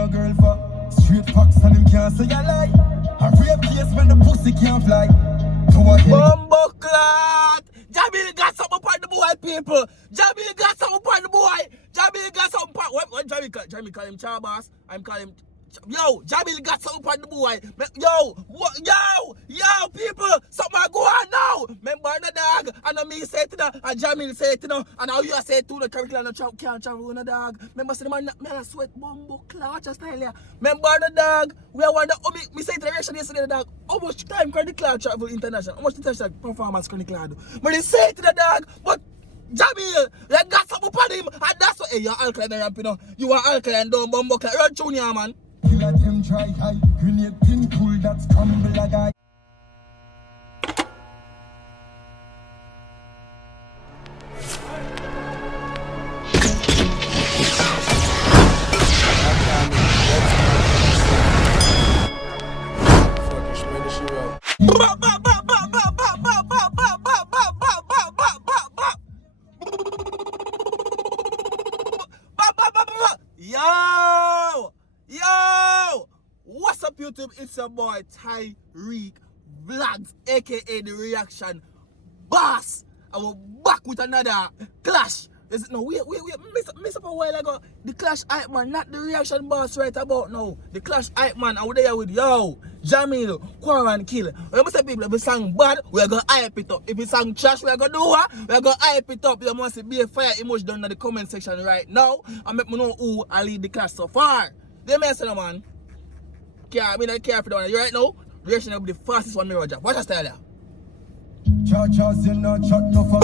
no girl for straight facts and him can't say a lie. A rape case when the pussy can't fly. Bumbo clot! Jahmiel got something upon the boy, people. Jahmiel got something upon the boy. Jahmiel got something upon... What Jahmiel call him Chabas? I'm calling him... Yo, Jahmiel got something upon the boy. Yo, yo, people, something go on now. Remember the dog, and me say it now, and Jahmiel say it now, and now you say it too, the curriculum can't travel with the dog. Remember, say the man sweat bumbo clutch style here. Remember the dog, we are one of me say it direction yesterday, the dog, how much time can the cloud travel international? How much international performance can the cloud do? But they say it to the dog, but Jahmiel, you got something upon him, and that's what, hey, you're alkaline ramp, you know. You are alkaline down bumbo clutch. Run junior, man. Let him try high, grenade pin cool, that's crumble a guy. Yo! What's up, YouTube? It's your boy Tyrekevlogs, aka the reaction boss. And we're back with another clash. No, wait, miss up a while ago. The clash HypeMan, not the reaction boss right about now. The clash HypeMan, and we're there with Jahmiel, Quaran kill. When we say people, if we sang bad, we're gonna hype it up. If we sang trash, we're gonna do what? We're gonna hype it up. You must see be a fire emoji down in the comment section right now. And make me know who I lead the clash so far. They may say no man. I mean I care for that one. You right now? Reaction will be the fastest one mirror drop. Watch your style there. Chargers, you not chat no fuck.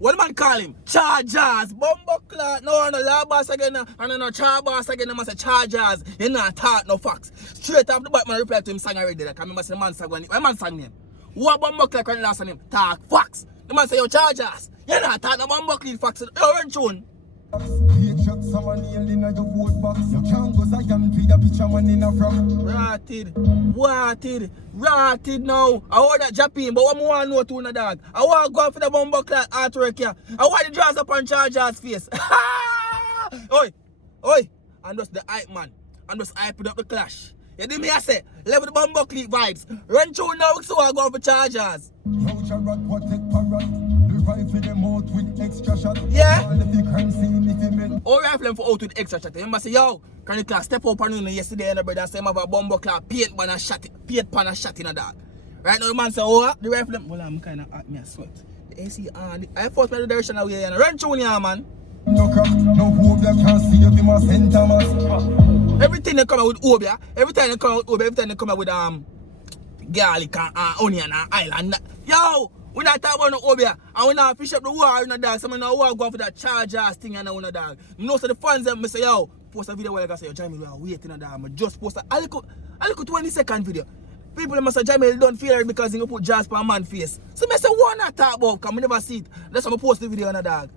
What man call him? Chargers, bumbo clot. No labas again, and no Chabas again. I must say Chargers. You not talk no facts. Straight off the bat, man reply to him song already. Like I remember say man song when my man sang name. What bumbo clot when last name? Talk facts. The man say yo Chargers. You not talk no bumbo clot facts. Yo run tune. Someone in your vote box. You can't go Zion for your picture man in a frock. Rotted now. I want that Japan, but what more I know to a dog? I want to go for the bumbo clat artwork here. I want the draws up on Charger's face. Oi. And just the hype man. And just hyping up the clash. You did me I say, level the bumbo cleat vibes. Run through now so I go for Chargers. Yeah. Or rifle them for out with extra shot. Remember say yo, can you class step up on yesterday and the brother say have a bumbo clap paint pan and shot in a dog. Right now the man say oh the rifle them well I'm kinda at me a sweat. The AC on I force me the direction away and run through here man. No crap, no hope them can't see you my center mass. Everything they come out with obia, every time they come out with garlic and onion and island. Yo! We not talk about no obia, and we not fish up the war in the dog. Some of the war go for that Chargers thing and the dog. Most of the fans them say, yo, post a video where I say, yo, Jahmiel, we are waiting on dog. I just post a little 20-second video. People must say Jahmiel don't feel it because he put jazz on man's face. So I say, what not talk about? Because I never see it. That's why I post the video on the dog.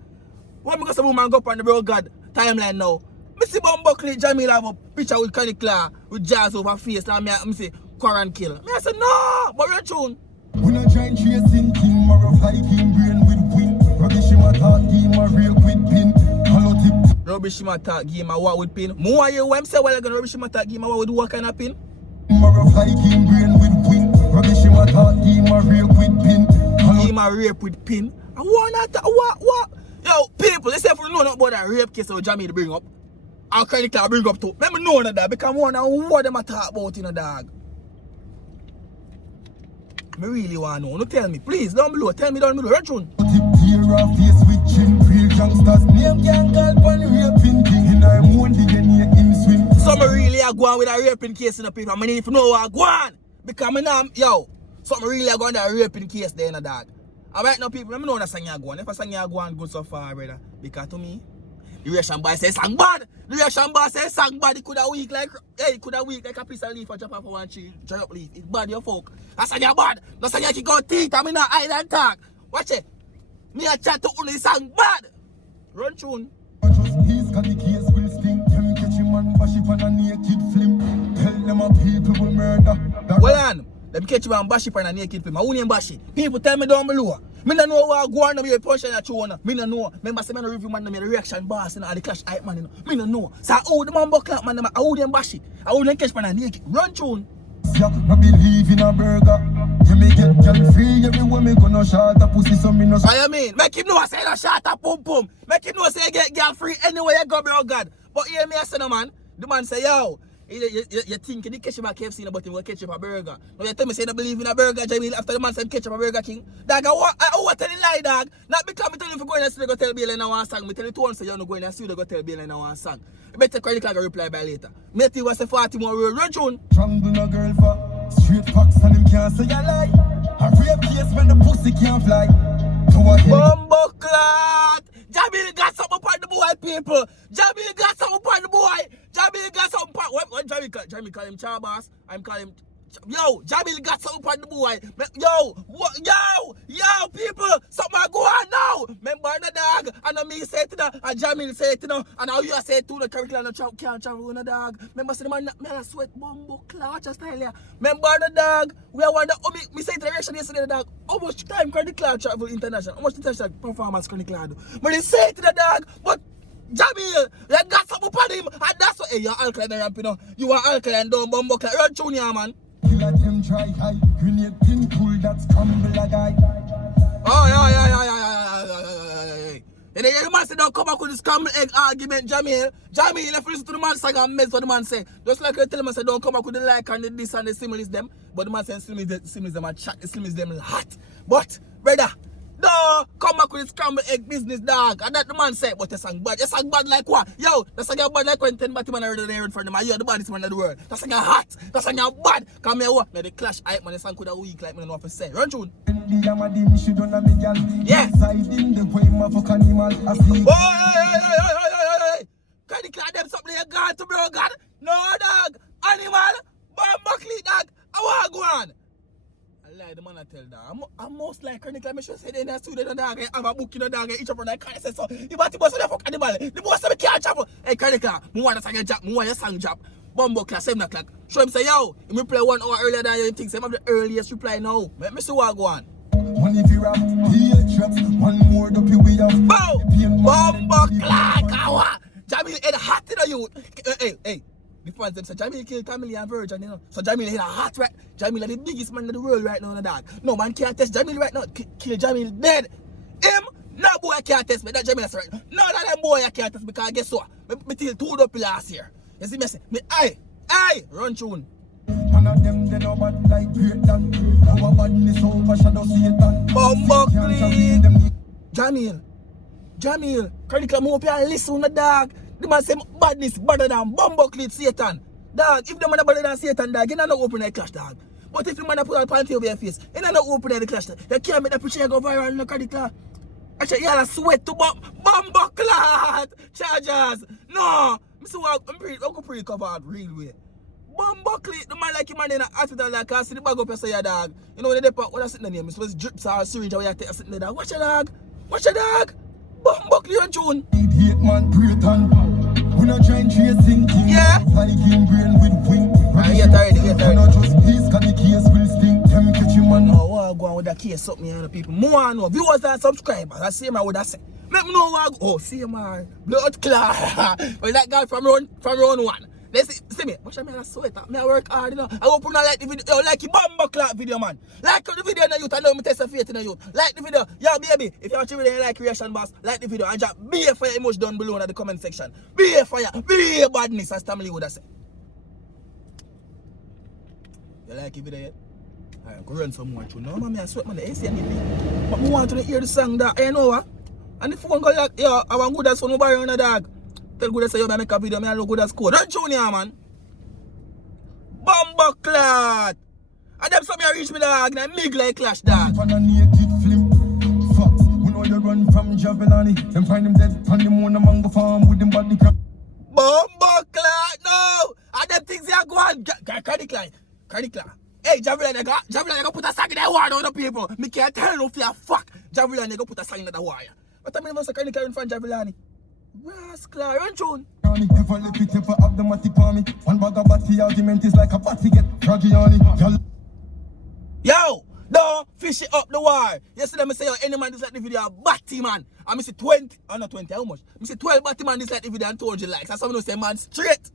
When I go some woman go up on the bro God timeline now, I see Bumbuckly Jahmiel have a picture with Connie Claw with jazz over face. And I say, Quaran kill. I say, no, but you're tune. When I try chasing king, my rough like king brain with win. Rubbish him attack, give my real quick pin. Hollow tip. Rubbish him attack, give my what with pin. More you when say well gonna rubbish him attack, give my what with what kind of pin? My rough like king brain with win. Rubbish him attack, give my real quick pin. Give my rape with pin. I want that what? Yo, people, let's say if you know about that rape case of Jahmiel to bring up. I'll kind of bring up too. Let me know that because one of what them talk about in a dog. I really want to know. No tell me, please, down below. Tell me down below. Run tune. Some really are going with a raping case in the paper. I need to know what go on. Because I know, yo, some really are going with a raping case there in the dog. Alright now people, let me know that song you go on. If a song you go on good so far, brother. Because to me, the reaction boy says song bad. The reaction boy says song bad. It could have weak like a piece of leaf or drop off one tree. Drop leaf. It's bad your folk. That's song you bad. That's song you go teeth. I'm in an island talk. Watch it. Me a chat to only song bad. Run tune. Well on. Them catch him and bash it and a naked film. I wouldn't bash it. People tell me down below. Me don't know what go on to be a punch and a chew on. Me don't know. Remember say me no review man, me the reaction boss and the clash hype man. Me don't know. So how the man buck clap man, I wouldn't bash it. I wouldn't catch man a naked. Run tune. I believe in a burger. You may get girl free everywhere me gonna shot a pussy so me no. I mean, make him know I say no shot a pum pum. Make him know say get girl free anywhere you go, bro God. But hear me I say no man. The man say yo. You think you catch him at KFC but you will catch him a burger. Now you tell me say you believe in a burger, Jahmiel, after the man said catch him a Burger King. Dog, I tell you lie, dog. Not because I tell you if you go in the studio go tell Bill in one song. I tell you two once you're not going in the studio go tell Bill in one song. I better credit card reply by later. Me tell you say 40 more real run tune. Jungle no girl for straight facts and him can't say a lie. A rape case when the pussy can't fly. Bumbo clot! Jahmiel got something upon the boy, people. Jahmiel got something upon the boy. Jahmiel got something upon... What Jahmiel call him Chabas? I'm calling him... Yo, Jahmiel got something upon the boy. Yo, what? Yo, people, something go on now. Remember the dog, and me say to the, and Jahmiel say to the, and how you say to the curriculum can't travel on the dog. Remember say the man, me a sweat bumbo clutch style here. Remember the dog, we are one the, me say to the reaction yesterday the dog, how much time can the cloud travel international? How much international performance can the cloud do? But they say to the dog, but Jahmiel, you got something upon him, and that's what, hey, you're alkaline ramp, you know. You are alkaline down bumbo clutch. Run tune here, man. Let him try high, grenade pin cool, that's crumble a guy. Oh, yeah. And then the man say don't come back with this scrambled egg argument, Jahmiel. Jahmiel, if you listen to the man sing and mess what the man say. Just like you tell him, I say don't come back with the like and the this and the similes them. But the man say similes them and chat, the similes them hot. But, brother, no, come back with the scrambled egg business, dog. And that the man say, but you sang bad. You sang bad like what? Yo, that song bad like when 10 Batman are there in front of me. You're the baddest man in the world. That song hot. That song bad. Come here, what? Now the clash hype man, the song could have weak like me, I don't know what to say. Run tune. Yeah. Hey. Can you declare them something you got to bro, God? No, dog. Animal. Buckley, dog. I want to go on. I lie, the man I tell dog. I'm most like Colonel Clyde, I should say they in the studio, dog. I have a book in the dog, each of them, I can't say so. You want to boss on the fuck animal. The boss of the can't travel. Hey, Colonel Clyde, I want to sing a job, I want a song job. Bumbo class, 7 o'clock. Show him say, yo, if we play 1 hour earlier than you think, so I'm the earliest reply now. Let me see what go on. One if you rap, one more dopey we have. Bumbo clack, awa. Jahmiel head hot in the youth. Hey. The fans them say Jahmiel killed Camille and Virgin, you know. So Jahmiel head hot right. Jahmiel is the biggest man in the world right now, dog. No man can't test Jahmiel right now. Kill Jahmiel dead. Him, no boy can't test me. That Jahmiel is right. None of them boy can't test because guess what? Me till 2 dopey last year. You see me say, hey, run tune. One of them they know bad like great done. Our badness overshadow Satan. Bumbo Jahmiel, Colonel Clyde, hope you listen to the dog. The man say badness better than Bumbo Satan. Dog, if the man better than Satan, dog, you don't open the clash, dog. But if the man put a panty over your face, you don't open the clash, you can't make the picture go viral in the Colonel Clyde. Actually, you have to sweat to Bumbo Clyde Chargers. No, I'm pretty covered real way. Bumbo Clyde, the man like him man in the hospital like I see the bag up and say your dog. You know the depot, what I sit in the name? It's supposed to drips or syringe where you take a sit in the dog. Watch your dog. Bumbo Clyde on tune. Hate man, Britain. We not trying chasing king. Yeah. Viking brain with wing. Get already. Not just peace, cause the case will sting. Them catch him man. No, what go on with that case something here, people. More know. Viewers and subscribers. I see what I say. Make me know what go. Oh, see my blood clot. But that guy from round 1. Let's see me. Watch me I sweat. Me I work hard, you know. I hope you like the video. Yo, like the Bumbo Clyde video, man. Like the video in the youth. I know me test a faith in the youth. Like the video. Yo, baby. If you want to really like reaction, boss, like the video and drop be for your emotion down below in the comment section. Be for your badness, as Tamale would have said. You like the video yet? Alright, go run some more too. No, man, I sweat, man. I ain't see anything. But I want to hear the song that. You know what? And if you want to go like, yo, I want good as for nobody on the dog. Tell good as say, yo, I make a video, I look good as code. Don't tune here, man. Bumbo Clyde. And them some reach me, dog, and I make like clash, dog. On a naked flip. Fox, we know you run from Javelani. Them find him dead on the moon among the farm with him body crap. Bumbo Clyde, no! And them things they are going. Cardi Clyde. Hey, Jahmiel, you go put a song in that war on the people. Me can't tell no fear fuck. Jahmiel, you go put a song in that war. But I mean, what's a Cardi Clyde in front of Jahmiel? Rascal, run tune. Never let it ever have the matic for me. One bag of batty argument is like a batty get Ragiani. Yo, don't fish it up the war. Yesterday, I say, yo, any man dislike the video, batty man. And I say 20, oh not 20, how much? I say 12 batty man dislike the video and 200 likes. And someone will say, man, straight.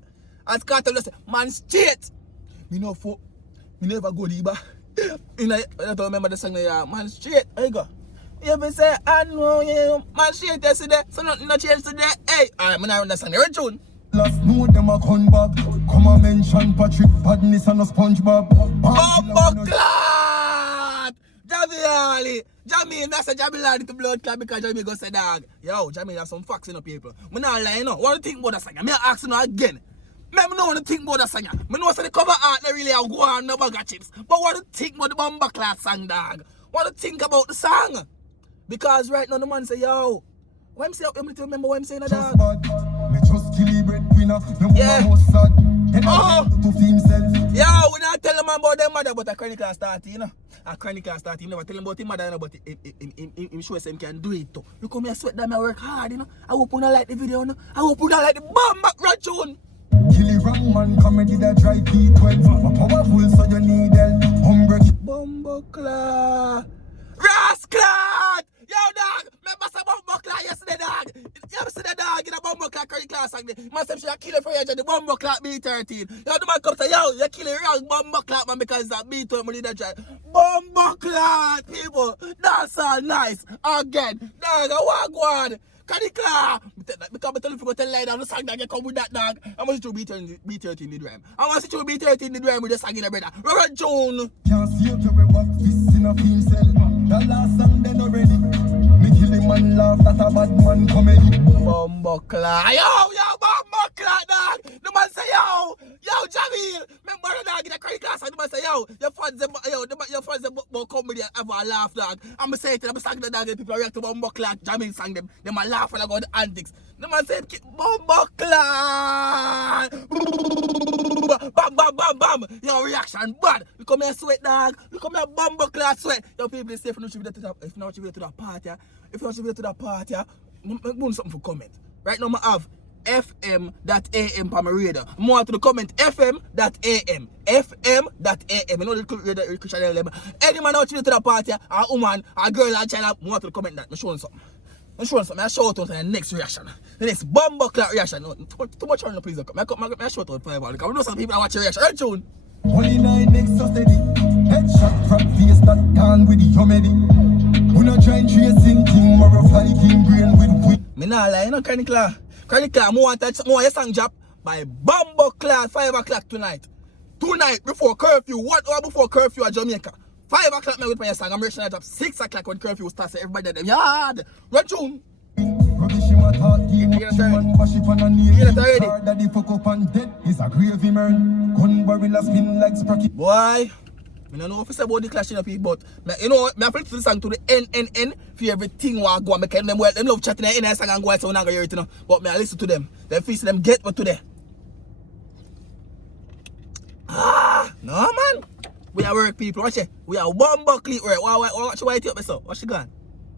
As Carter will say, man, straight. Me no fuck. Me never go deeper. I don't remember the song there, man, straight. There you go. You ever say, I know you, man, straight yesterday. So nothing change today. Hey, alright, man, I understand. You're June. Last know them a con back. Come and mention Patrick Badness and a SpongeBob. Bomboclat! Jahmiel! Jahmiel, I said Jahmiel to blood clot because Jahmiel go say dog. Yo, Jahmiel have some facts in the people. I'm not lying, no. What do you think about that song? I'm asking you again. I don't want to think about that song. I know the cover art they really are going no bag of chips. But what do you think about the Bomboclat song, dog? What do you think about the song? Because right now the man say, yo, what I'm saying, you remember what I'm saying, dog? Me just kill the breadwinner. Yeah. Oh. Yo, we not tell them about them mother, but a chronicle start, you know. A chronicle start, you never tell him about him mother, you know, but him show us him can do it too. You come here sweat them, I work hard, you know. I hope you don't like the video, you know. I hope you don't like the bomb back right tune. Kill the wrong man, comedy that dry P12. Powerful, so you need help. Bomboclat. Rasclat! Yo, dog! Remember some Bomboclat yesterday, dog? You ever see the dog in a Bomboclat curry class song? Man said she a kill it for you, the Bomboclat B13. Yo, the man come say, yo, you kill it wrong Bomboclat, man, because that B12 money that try. Bomboclat, people! That's all nice. Again, dog, I walk one. Canicla! Because I tell you if you go tell lie down the song that you come with that dog. I want you to B13 in the drum. I want you to B13 in the drum with the song in the brother. Robert June! Can't see you to be back fist in a film cell. The last song then already. Me kill the man laugh, that a bad man comedy. Bomboclat. Yo, Bomboclat, dog! The man say, yo, Jahmiel! Remember the dog in the curry class and the man say, yo, your fans them comedy ever laugh, dog. I'm say it, I'm saying the dog, people react to Bomboclat, Jahmiel sang them a laugh and I go the antics. The man say, Bomboclat! Bam, bam, bam, bam! Your reaction bad. You come here sweat, dog. You come here Bomboclat sweat. Your people say if you not should to the party, if you not should to the party, I'm doing something for comment. Right now I have fm.am for my radar. I want to the comment fm.am. fm.am. You know the Christian level. Any man out to the party, a woman, a girl, a child, I want to comment that. I'm showing something. I show out to the next reaction. The next Bomboclat reaction. No, too much on the please. I show out to the fireball. Because we know some people are watching reaction. Right, June? 29 next so steady. Headshot from face that gone with the comedy. We not trying tracing team or a Viking brain with wit. Me nah lie, you know, Chronicle. Chronicle, more your song drop by Bomboclat 5 o'clock tonight. Tonight before curfew, 1 hour before curfew at Jamaica. 5 o'clock me with my song. I'm reaching at 6 o'clock when curfew starts. So everybody them yard. Right tune. Rubbish him at heart, game Get it already. wash it on a nail. Get it already. Daddy fuck up and dead. It's a gravy man. Gun barrel a spin like sprocket. Boy, I don't know if it's about the clash in the people, but you know, I play the song to the NNN for everything what go on. Because them love chatting in the song and go out, so I'm not going to hear it, you know. But I listen to them. Them feast them get what today. No man. We are work people. Watch it. We are Bomboclat work. Watch white up so. Watch the gun.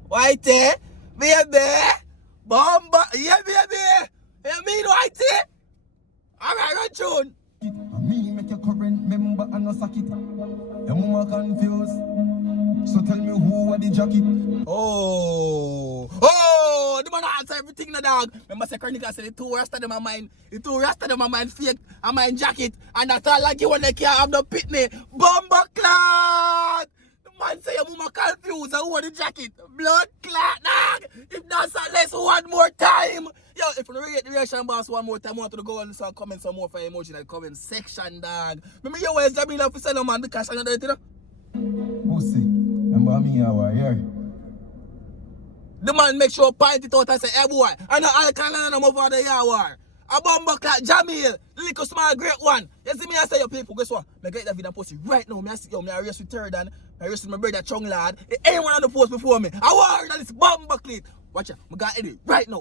White baby. Bomba. Yeah, baby. You mean white? Alright, run tune. And me make a current member and no socket. Your mama confused. So tell me who are the jacket. Oh, the man answer everything in the dog. Remember say Chronicle said the two rest of them are mine. The two rest of them are mine fake and mine jacket. And that's all like you when they can't have the pitney. Bomboclat! The man say your mama confused and who are the jacket. Blood clot dog. If that's unless one more time. Yo, if you rate the reaction boss one more time, I want to go and some comment some more for emotion in the comment section dog. Remember your ways Jahmiel for send no man because I know that you know. Pussy. Remember me our here. The man make sure point it out and say, hey boy, I know alcohol and I'm over the yard war. A Bomboclat, Jahmiel, little small great one. You see me I say your people, guess what? I get that video post right now. I see I race with Turdan, I race with my brother Chung Lad. Anyone on the post before me. I war that is Bomboclat. Watch out, I got it right now.